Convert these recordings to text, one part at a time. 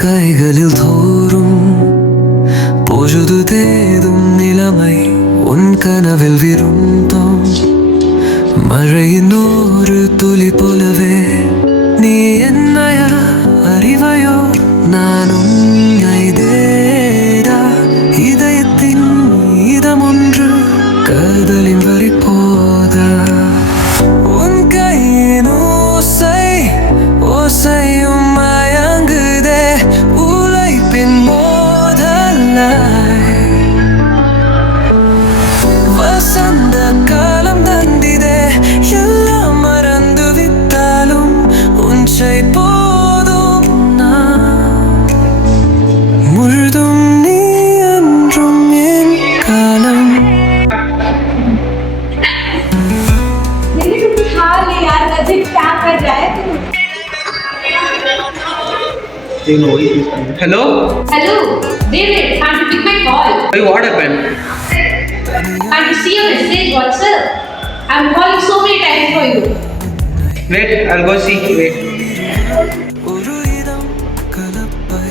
கைகளில் தோறும் பொழுது தேடும் நிலைமை உன் கனவில் விருந்தோம் மழையின் ஒரு துளி போலவே நீ என்னைய அறிவையோ நான் உன்னை தேடா இதயத்தின் இதம் ஒன்று காதலின் வரி போதா உன் கையின் ஓசையும் மயங்குதே உழைப்பின் மோதலாய் வசந்த காலம் தந்திதே எல்லாம் மறந்து விட்டாலும் உன்னை போதும் நான் முழுதும் நீ என்றும் என் காலம் Hello? Hello, David. Can't you pick my call? Hey, what happened? Can't you see your message? What's up? I'm calling so many times for you. Wait, I'll go see. Wait. ஒரு இடம் கலப்பை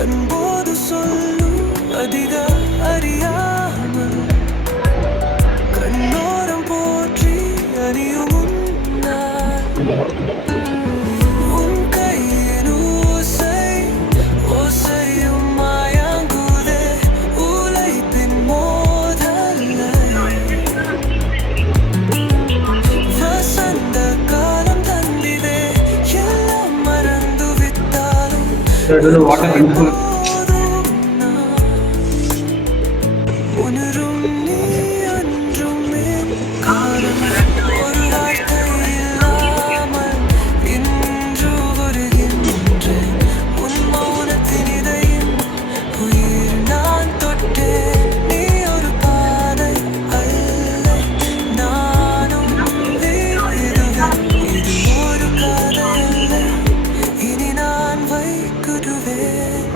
அன்போடு சொல்லும் அதிக அறியாமல் கண்ணோரம் போற்றி அறியும் உன்னால் உன் கையின் ஓசையும் மாயாங்குதே உழைப்பின் மோதலை வசந்த காலம் தந்திதே எல்லாம் மறந்து விட்டாலும் I don't know what happened. உணரும் நீ என்றும் என் காலம் ஒரு வார்த்தை இல்லாமல் இன்று வருகின்றேன் உன் மௌனத்தின் இதயம் உயிர் நான் தொட்டேன் நீ ஒரு பாதை அல்ல நானும் வேறுவேன் இது ஒரு கதை அல்ல இனி நான் வைக்குடுவேன்